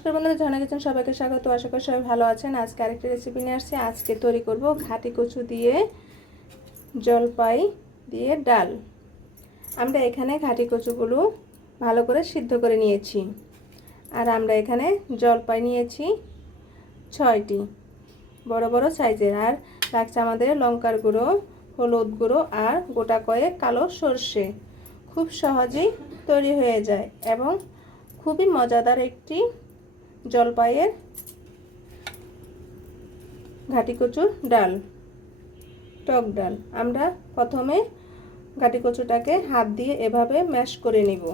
নমস্কার বন্ধুরা ঝর্ণা কিচেন সবাইকে স্বাগত। আশা করি সবাই ভালো আছেন। আজকে আরেকটা রেসিপি নিয়ে আসছি। আজকে তৈরি করব ঘাটি কচু দিয়ে জলপাই দিয়ে ডাল। আমরা এখানে ঘাটি কচুগুলো ভালো করে সিদ্ধ করে নিয়েছি। আর আমরা এখানে জলপাই নিয়েছি ছয়টি। বড় বড় সাইজের। আর লাগছে আমাদের লঙ্কার গুঁড়ো, হলুদ গুঁড়ো আর গোটা কয়েক কালো সর্ষে। খুব সহজেই তৈরি হয়ে যায় এবং খুবই মজাদার একটি জলপাইয়ের ঘাটি কচুর ডাল, টক ডাল। আমরা প্রথমে ঘাটি কচুটাকে হাত দিয়ে এভাবে ম্যাশ করে নিব।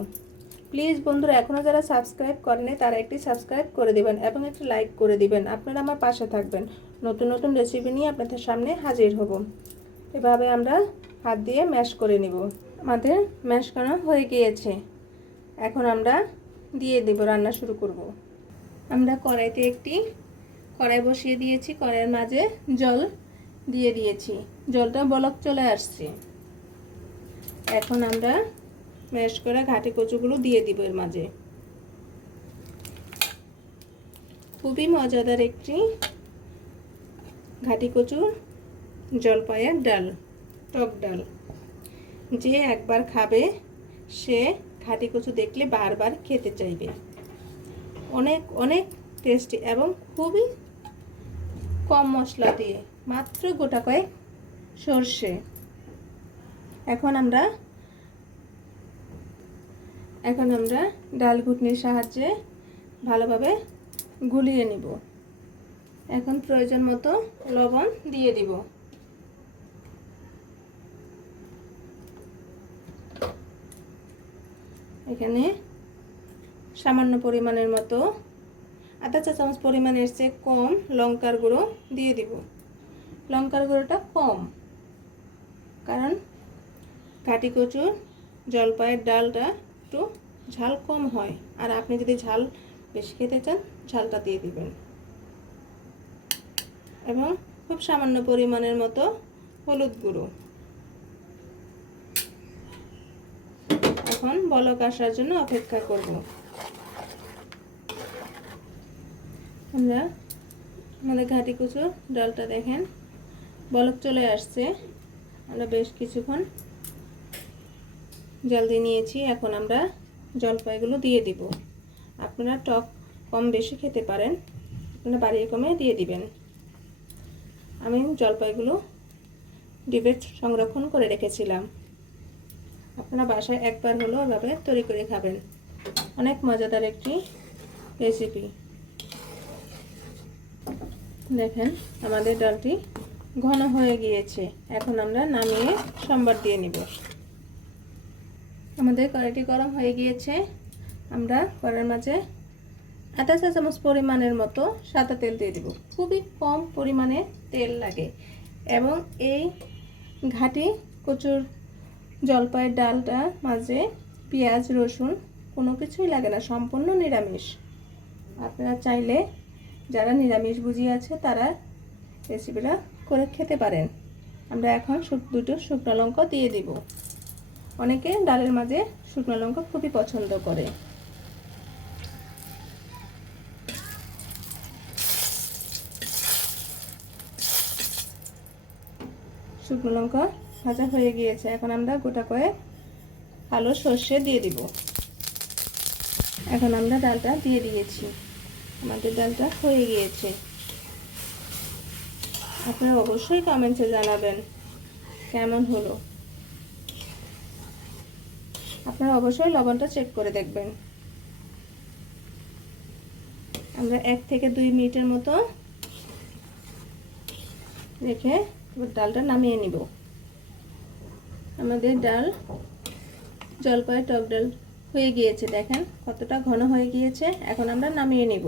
প্লিজ বন্ধুরা এখনও যারা সাবস্ক্রাইব করেনি তারা একটি সাবস্ক্রাইব করে দিবেন এবং একটি লাইক করে দিবেন। আপনারা আমার পাশে থাকবেন। নতুন নতুন রেসিপি নিয়ে আপনাদের সামনে হাজির হব। এভাবে আমরা হাত দিয়ে ম্যাশ করে নিব। আমাদের ম্যাশ করা হয়ে গিয়েছে। এখন আমরা দিয়ে দেব, রান্না শুরু করব। আমরা কড়াইতে একটি কড়াই বসিয়ে দিয়েছি, কড়াইয়ের মাঝে জল দিয়ে দিয়েছি। জলটা বলক চলে আসছে। এখন আমরা ম্যাশ করা ঘাটি কচুগুলো দিয়ে দিব এর মাঝে। খুবই মজাদার একটি ঘাটি কচু জলপাইয়ের ডাল, টক ডাল। যে একবার খাবে, সে ঘাটি কচু দেখলে বারবার খেতে চাইবে। অনেক অনেক টেস্টি এবং খুবই কম মশলা দিয়ে, মাত্র গোটা কয়েক সর্ষে। এখন আমরা এখন আমরা ডাল ঘুটনির সাহায্যে ভালোভাবে গুলিয়ে নিব। এখন প্রয়োজন মতো লবণ দিয়ে দিব। এখানে সামান্য পরিমাণের মতো আধা চা চামচ পরিমাণের চেয়ে কম লঙ্কার গুঁড়ো দিয়ে দিব। লঙ্কার গুঁড়োটা কম, কারণ কাটি কচুর জলপাইয়ের ডালটা একটু ঝাল কম হয়। আর আপনি যদি ঝাল বেশি খেতে চান, ঝালটা দিয়ে দিবেন। এবং খুব সামান্য পরিমাণের মতো হলুদ গুঁড়ো। এখন বলক আসার জন্য অপেক্ষা করব। আমরা আমাদের ঘাটি কুচু ডালটা দেখেন। বলক চলে আসছে। আমরা বেশ কিছুক্ষণ জল দিয়ে নিয়েছি। এখন আমরা জলপাইগুলো দিয়ে দিব। আপনারা টক কম বেশি খেতে পারেন। আপনারা বাড়িয়ে কমে দিয়ে দিবেন। আমি জলপাইগুলো ডিবে সংরক্ষণ করে রেখেছিলাম। আপনারা বাসায় একবার হলেও এভাবে তৈরি করে খাবেন। অনেক মজাদার একটি রেসিপি দেখেন, আমাদের ডালটি ঘন হয়ে গিয়েছে। এখন আমরা নামিয়ে সম্বার দিয়ে নিব। আমাদের কড়াইটি গরম হয়ে গিয়েছে। আমরা কড়াইয়ের মাঝে আধা চা চামচ পরিমাণের মতো সাদা তেল দিয়ে দেব। খুবই কম পরিমাণে তেল লাগে এবং এই ঘাটি কচুর জলপাইয়ের ডালটা মাঝে পেঁয়াজ, রসুন কোনো কিছুই লাগে না, সম্পূর্ণ নিরামিষ। আপনারা চাইলে যারা নিরামিষ বুঝি আছে, তারা রেসিপিটা করে খেতে পারেন। আমরা এখন দুটো শুকনো লঙ্কা দিয়ে দিব। অনেকে ডালের মাঝে শুকনো লঙ্কা খুবই পছন্দ করে। শুকনো লঙ্কা ভাজা হয়ে গিয়েছে। এখন আমরা গোটা কয়েক কালো সর্ষে দিয়ে দিব। এখন আমরা ডালটা দিয়ে দিয়েছি। আমাদের ডালটা হয়ে গিয়েছে। আপনারা অবশ্যই কমেন্টসে জানাবেন কেমন হলো। আপনারা অবশ্যই লবণটা চেক করে দেখবেন। আমরা এক থেকে দুই মিনিটের মতো রেখে ডালটা নামিয়ে নিব। আমাদের ডাল জলপাই টক ডাল হয়ে গিয়েছে, দেখেন কতটা ঘন হয়ে গিয়েছে। এখন আমরা নামিয়ে নেব।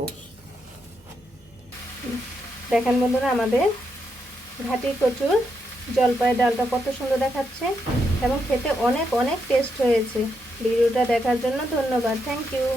দেখেন বন্ধুরা, আমাদের ঘাটি কচুর জলপাই ডালটা কত সুন্দর দেখাচ্ছে এবং খেতে অনেক অনেক টেস্ট হয়েছে। ভিডিওটা দেখার জন্য ধন্যবাদ। Thank you